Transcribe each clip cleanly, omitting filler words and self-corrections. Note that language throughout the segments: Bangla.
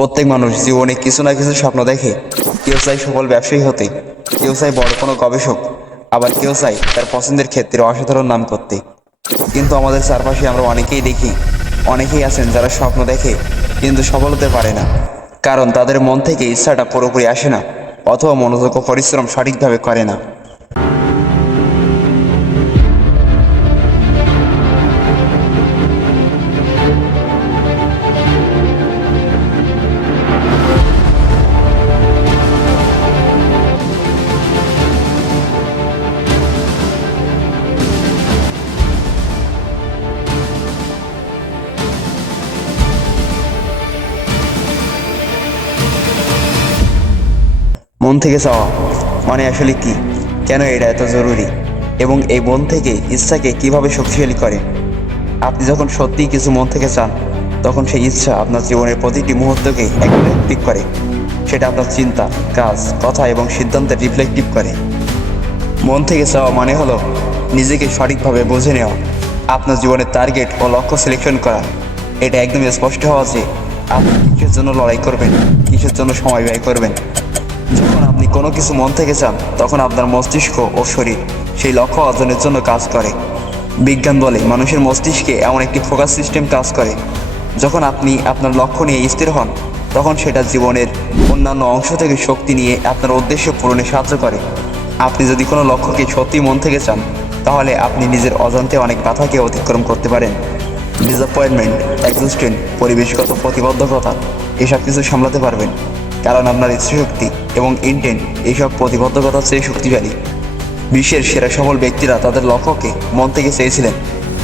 প্রত্যেক মানুষ জীবনে কিছু না কিছু স্বপ্ন দেখে। কেউ চায় সফল ব্যবসায়ী হতে, কেউ চায় বড় কোনো গবেষক, আবার কেউ চায় তার পছন্দের ক্ষেত্রে অসাধারণ নাম করতে। কিন্তু আমাদের চারপাশে আমরা অনেকেই দেখি, অনেকেই আছেন যারা স্বপ্ন দেখে কিন্তু সফল হতে পারে না, কারণ তাদের মন থেকে ইচ্ছাটা পুরোপুরি আসে না, অথবা মনোযোগ ও পরিশ্রম সঠিকভাবে করে না। মন থেকে চাওয়া মানে আসলে কি, কেন এটা এত জরুরি, এবং এই মন থেকে ইচ্ছাকে কিভাবে শক্তিশালী করে? আপনি যখন সত্যিই কিছু মন থেকে চান, তখন সেই ইচ্ছা আপনার জীবনের প্রতিটি মুহূর্তকে অ্যাক্টিভ করে। সেটা আপনার চিন্তা, কাজ, কথা এবং সিদ্ধান্তে রিফ্লেক্টিভ করে। মন থেকে চাওয়া মানে হলো নিজেকে সঠিকভাবে বুঝে নেওয়া, আপনার জীবনের টার্গেট ও লক্ষ্য সিলেকশন করা। এটা একদম স্পষ্ট হওয়া যে আপনি কিসের জন্য লড়াই করবেন, কিসের জন্য সময় ব্যয় করবেন। যখন আপনি কোনো কিছু মন থেকে চান, তখন আপনার মস্তিষ্ক ও শরীর সেই লক্ষ্য অর্জনের জন্য কাজ করে। বিজ্ঞান বলে মানুষের মস্তিষ্কে এমন একটি ফোকাস সিস্টেম কাজ করে, যখন আপনি আপনার লক্ষ্য নিয়ে স্থির হন, তখন সেটা জীবনের অন্যান্য অংশ থেকে শক্তি নিয়ে আপনার উদ্দেশ্য পূরণে সাহায্য করে। আপনি যদি কোনো লক্ষ্যকে সত্যি মন থেকে চান, তাহলে আপনি নিজের অজান্তে অনেক বাধাকে অতিক্রম করতে পারেন। ডিসঅ্যাপয়েন্টমেন্ট, এক্সস্টেন্ট, পরিবেশগত প্রতিবদ্ধকতা, এসব কিছু সামলাতে পারবেন, কারণ আপনার ইচ্ছাশক্তি এবং ইন্টেন্ট এইসব প্রতিবদ্ধকতার চেয়ে শক্তিশালী। বিশ্বের সেরা সফল ব্যক্তিরা তাদের লক্ষ্যকে মন থেকে চেয়েছিলেন।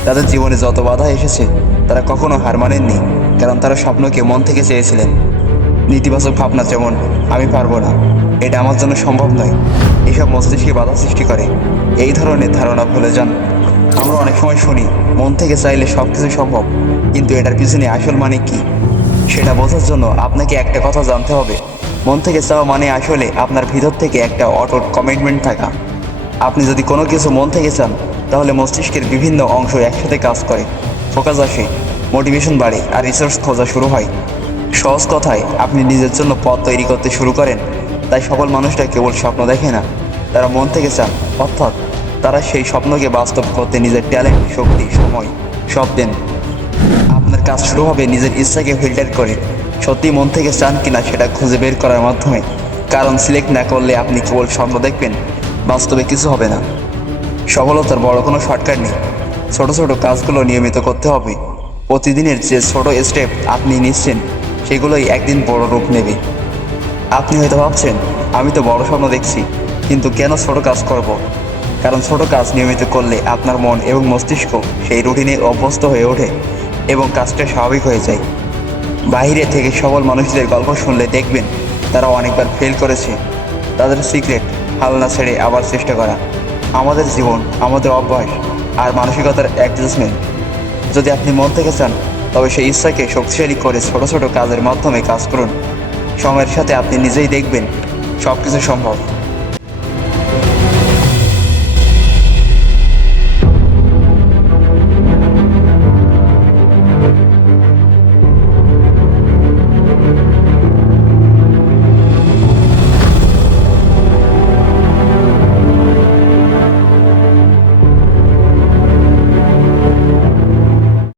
তাদের জীবনে যত বাধা এসেছে, তারা কখনো হার মানেননি, কারণ তারা স্বপ্নকে মন থেকে চেয়েছিলেন। নেতিবাচক ভাবনা যেমন আমি পারবো না, এটা আমার জন্য সম্ভব নয়, এসব মস্তিষ্কে বাধা সৃষ্টি করে। এই ধরনের ধারণা ভুলে যান। আমরা অনেক সময় শুনি মন থেকে চাইলে সব কিছু সম্ভব, কিন্তু এটার পিছনে আসল মানে কি সেটা বোঝার জন্য আপনাকে একটা কথা জানতে হবে। মন থেকে চাওয়া মানে আসলে আপনার ভিতর থেকে একটা অটুট কমিটমেন্ট থাকা। আপনি যদি কোনো কিছু মন থেকে চান, তাহলে মস্তিষ্কের বিভিন্ন অংশ একসাথে কাজ করে, ফোকাস আসে, মোটিভেশন বাড়ে, আর রিসোর্স খোঁজা শুরু হয়। সহজ কথায়, আপনি নিজের জন্য পথ তৈরি করতে শুরু করেন। তাই সফল মানুষরা কেবল স্বপ্ন দেখে না, তারা মন থেকে চান, অর্থাৎ তারা সেই স্বপ্নকে বাস্তব করতে নিজের ট্যালেন্ট, শক্তি, সময় সব দেন। আপনার কাজ শুরু হবে নিজের ইচ্ছাকে ফিল্টার করে সত্যি মন থেকে চান কিনা সেটা খুঁজে বের করার মাধ্যমে। কারণ সিলেক্ট না করলে আপনি কেবল স্বপ্ন দেখবেন, বাস্তবে কিছু হবে না। সফলতার বড় কোনো শর্টকাট নেই, ছোট ছোট কাজগুলো নিয়মিত করতে হবে। প্রতিদিনের যে ছোট স্টেপ আপনি নিচ্ছেন, সেগুলোই একদিন বড় রূপ নেবে। আপনি হয়তো ভাবছেন, আমি তো বড় স্বপ্ন দেখছি, কিন্তু কেন ছোট কাজ করব? কারণ ছোট কাজ নিয়মিত করলে আপনার মন এবং মস্তিষ্ক সেই রুটিনে অভ্যস্ত হয়ে ওঠে এবং কাজটা স্বাভাবিক হয়ে যায়। বাইরে থেকে সফল মানুষদের গল্প শুনলে দেখবেন তারা অনেকবার ফেল করেছে। তাদের সিক্রেট হাল না ছেড়ে আবার চেষ্টা করা। আমাদের জীবন, আমাদের অভ্যাস আর মানসিকতার অ্যাডজাস্টমেন্ট। যদি আপনি মন থেকে চান, তবে সেই ইচ্ছাকে শক্তিশালী করে ছোট ছোট কাজের মাধ্যমে কাজ করুন। সময়ের সাথে আপনি নিজেই দেখবেন সব কিছু সম্ভব।